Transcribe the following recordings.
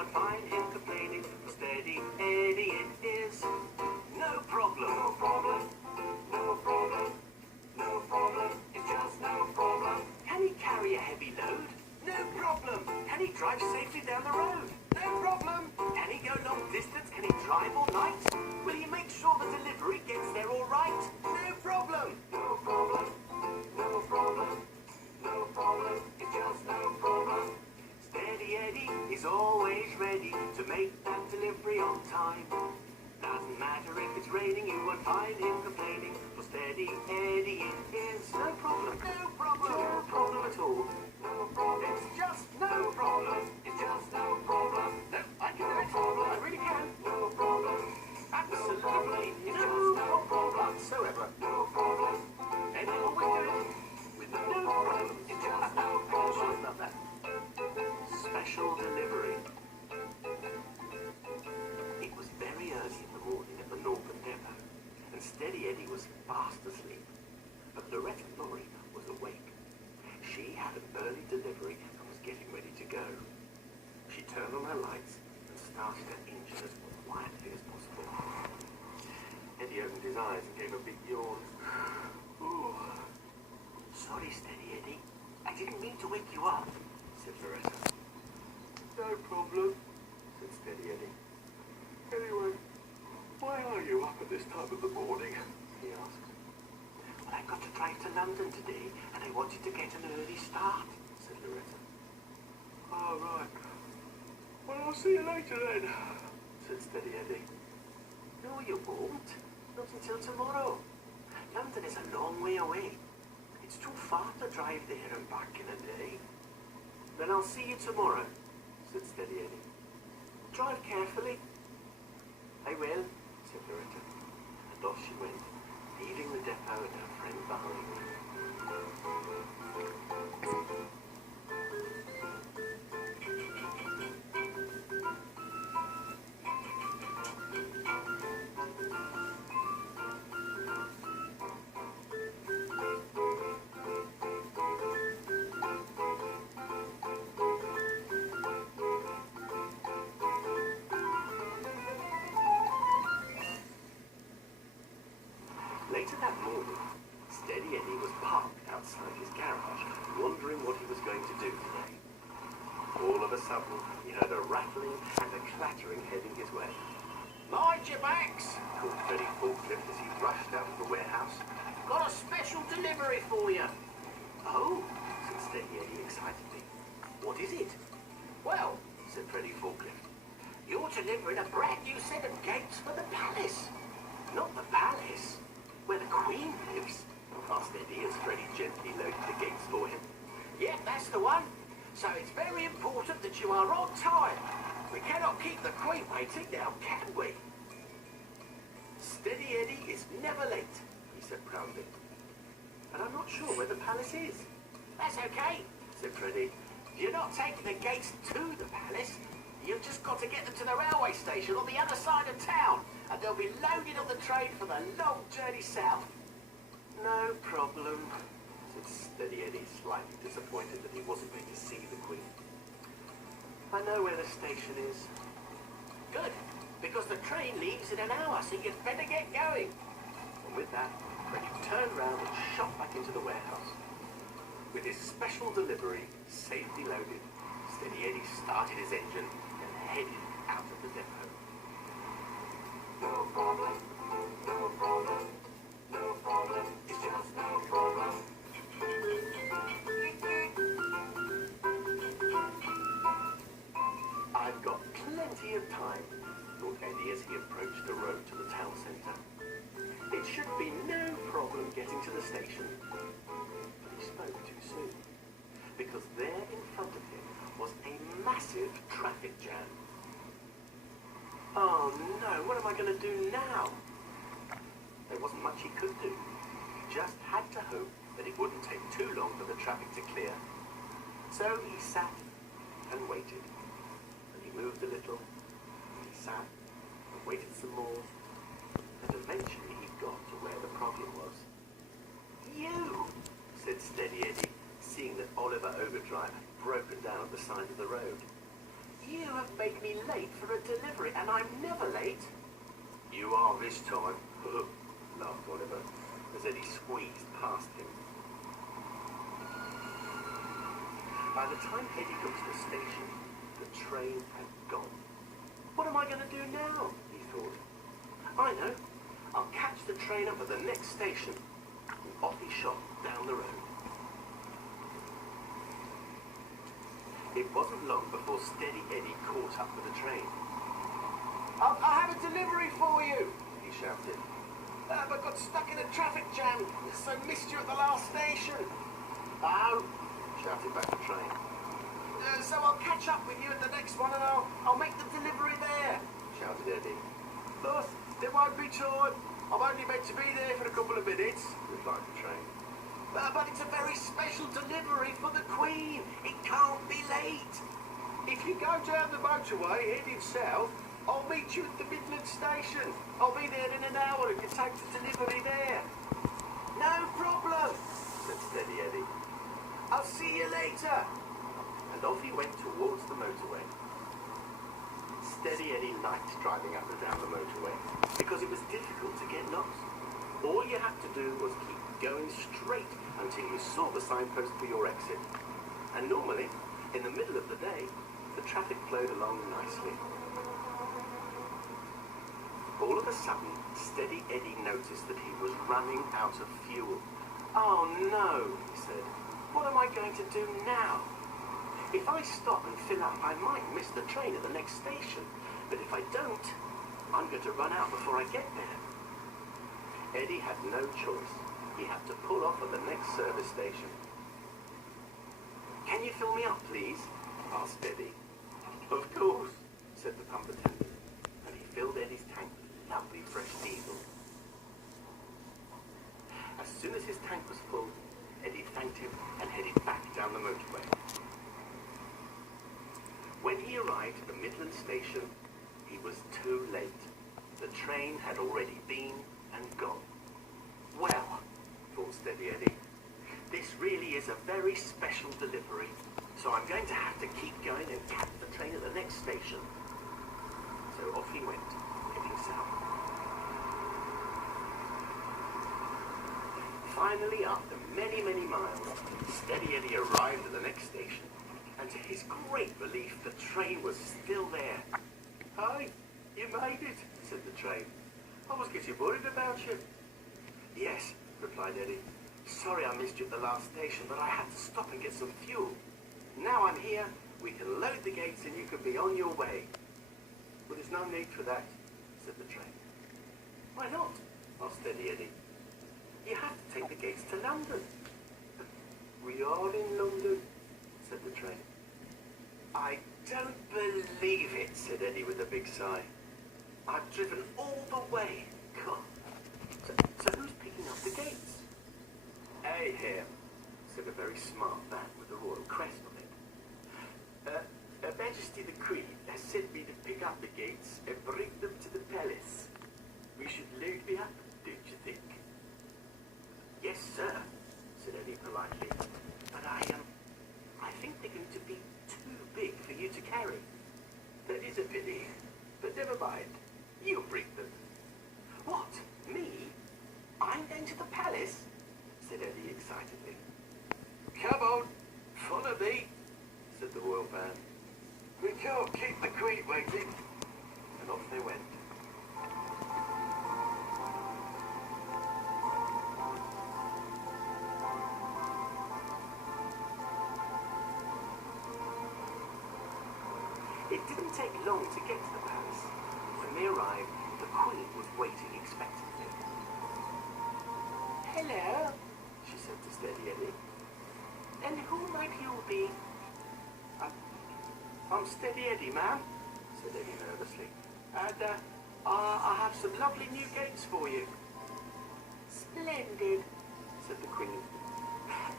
won't find him complaining. For Steady Eddie it is no problem. No problem. No problem. No problem. It's just no problem. Can he carry a heavy load? No problem. Can he drive safely down the road? No problem. Can he go long distance? Can he drive all night? Will he make sure the delivery gets there all right? No problem. No problem. No problem. No problem. It's just no problem. Steady Eddie is always ready to make that delivery on time. Doesn't matter if it's raining, you won't find him complaining. For Steady Eddie it is no problem. No problem. No problem at all. No problem. It's just no problem. It's just no problem. No, I can do it. I really can. No problem. Absolutely. It's just no problem whatsoever. No problem. And he'll always do it with no problem. It's just no problem. Love that. Special delivery. It was very early in the morning at the Northern Depot, and Steady Eddie was fast asleep. But Lorretta Lorry was awake. She had an early delivery and was getting ready to go. She turned on her lights and started her engine as quietly as possible. Eddie opened his eyes and gave a big yawn. Ooh. Sorry, Steady Eddie. I didn't mean to wake you up, said Loretta. No problem, said Steady Eddie. Anyway, why are you up at this time of the morning? He asked. Well, I've got to drive to London today, and I wanted to get an early start, said Loretta. Oh, right. Well, I'll see you later then, said Steady Eddie. No, you won't. Not until tomorrow. London is a long way away. It's too far to drive there and back in a day. Then I'll see you tomorrow, said Steady Eddie. Drive carefully. I will, said Loretta, and off she went, leaving the depot and her friend behind. Later that morning, Steady Eddie was parked outside his garage, wondering what he was going to do today. All of a sudden, he heard a rattling and a clattering heading his way. Mind your backs, called Freddie Forklift as he rushed out of the warehouse. Got a special delivery for you. Oh, said Steady Eddie excitedly. What is it? Well, said Freddie Forklift, you're delivering a brand new set of gates for the palace. Not the palace, where the Queen lives, asked Eddie as Freddie gently loaded the gates for him. Yeah, that's the one. So it's very important that you are on time. We cannot keep the Queen waiting now, can we? Steady Eddie is never late, he said proudly. And I'm not sure where the palace is. That's okay, said Freddie. You're not taking the gates to the palace. You've just got to get them to the railway station on the other side of town, and they'll be loaded on the train for the long journey south. No problem, said Steady Eddie, slightly disappointed that he wasn't going to see the Queen. I know where the station is. Good, because the train leaves in an hour, so you'd better get going. And with that, Freddie turned round and shot back into the warehouse. With his special delivery safely loaded, Steady Eddie started his engine and headed out of the depot. No problem, no problem, no problem, it's just no problem. I've got plenty of time, thought Eddie as he approached the road to the town centre. It should be no problem getting to the station. But he spoke too soon, because there in front of him was a massive traffic jam. Oh no, what am I going to do now? There wasn't much he could do. He just had to hope that it wouldn't take too long for the traffic to clear. So he sat and waited. And he moved a little. And he sat and waited some more. And eventually he got to where the problem was. You, said Steady Eddie, seeing that Oliver Overdrive had broken down at the side of the road. You have made me late for a delivery, and I'm never late. You are this time, laughed Oliver, as Eddie squeezed past him. By the time Eddie got to the station, the train had gone. What am I going to do now? He thought. I know. I'll catch the train up at the next station. And off he shot down the road. It wasn't long before Steady Eddie caught up with the train. I have a delivery for you, he shouted. I got stuck in a traffic jam, so missed you at the last station. Oh, shouted back the train. So I'll catch up with you at the next one and I'll make the delivery there, shouted Eddie. But there won't be time. I'm only meant to be there for a couple of minutes, replied the train. But it's a very special delivery for the Queen. It can't be late. If you go down the motorway heading south, I'll meet you at the Midland station. I'll be there in an hour if you take the delivery there. No problem, said Steady Eddie. I'll see you later. And off he went towards the motorway. Steady Eddie liked driving up and down the motorway because it was difficult to get lost. All you had to do was keep going straight until you saw the signpost for your exit. And normally, in the middle of the day, the traffic flowed along nicely. All of a sudden, Steady Eddie noticed that he was running out of fuel. Oh no, he said. What am I going to do now? If I stop and fill up, I might miss the train at the next station. But if I don't, I'm going to run out before I get there. Eddie had no choice. He had to pull off at the next service station. Can you fill me up, please? Asked Eddie. Of course, said the pump attendant. And he filled Eddie's tank with lovely fresh diesel. As soon as his tank was full, Eddie thanked him and headed back down the motorway. When he arrived at the Midland station, he was too late. The train had already been and gone. Well, thought Steady Eddie, this really is a very special delivery, so I'm going to have to keep going and catch the train at the next station. So off he went, heading south. Finally, after many, many miles, Steady Eddie arrived at the next station. And to his great relief, the train was still there. Hey, you made it, said the train. I was getting worried about you. Yes, replied Eddie. Sorry I missed you at the last station, but I had to stop and get some fuel. Now I'm here, we can load the gates and you can be on your way. Well, there's no need for that, said the train. Why not? Asked Steady Eddie. You have to take the gates to London. We are in London, said the train. I don't believe it, said Eddie with a big sigh. I've driven all the way. God. So who's picking up the gates? Hey, here, said a very smart man with a royal crest on it. Her Majesty the Queen has sent me to pick up the gates and bring them to the palace. We should load me up, don't you think? Yes, sir, said Eddie politely. But I think they're going to be too big for you to carry. That is a pity, but never mind. You'll bring them. What? Me? I'm going to the palace? Said Eddie excitedly. Come on, follow me, said the royal band. We can't keep the Queen waiting. And off they went. It didn't take long to get to the palace. When they arrived, the Queen was waiting expectantly. Hello, she said to Steady Eddie. And who might you be? I'm Steady Eddie, ma'am, said Eddie nervously. And I have some lovely new gates for you. Splendid, said the Queen.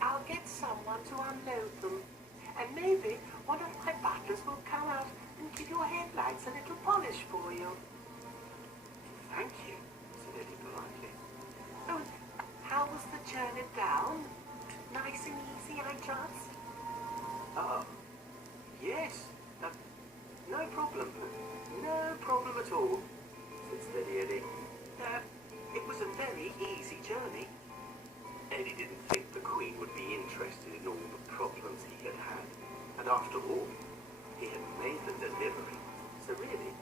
I'll get someone to unload them. And maybe one of my butlers will come out and give your headlights a little polish for you. Thank you, said Eddie politely. Oh, how was the journey down? Nice and easy, I trust? Yes. No problem. No problem at all, said Steady Eddie. It was a very easy journey. Eddie didn't think the Queen would be interested in all the problems he had had. And after all, he had made the delivery. So really,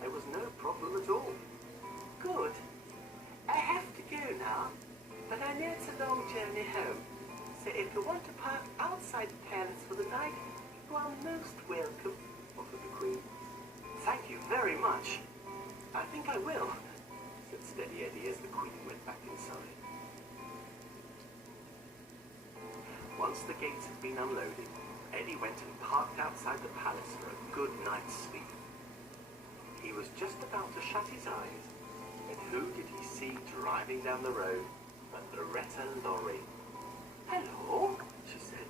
there was no problem at all. Good. I have to go now, but I know it's a long journey home. So if you want to park outside the palace for the night, you are most welcome, offered the Queen. Thank you very much. I think I will, said Steady Eddie as the Queen went back inside. Once the gates had been unloaded, Eddie went and parked outside the palace for a good night's sleep. He was just about to shut his eyes, and who did he see driving down the road but Lorretta Lorry? Hello, she said.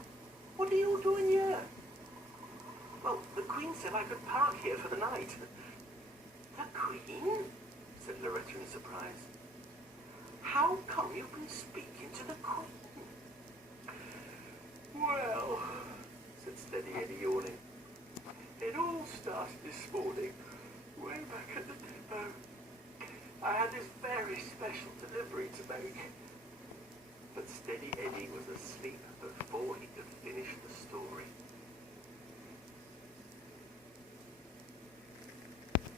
What are you doing here? Well, the Queen said I could park here for the night. The Queen? Said Lorretta in surprise. How come you've been speaking to the Queen? Well, said Steady Eddie, yawning. It all started this morning, way back at the depot. I had this very special delivery to make. But Steady Eddie was asleep before he could finish the story.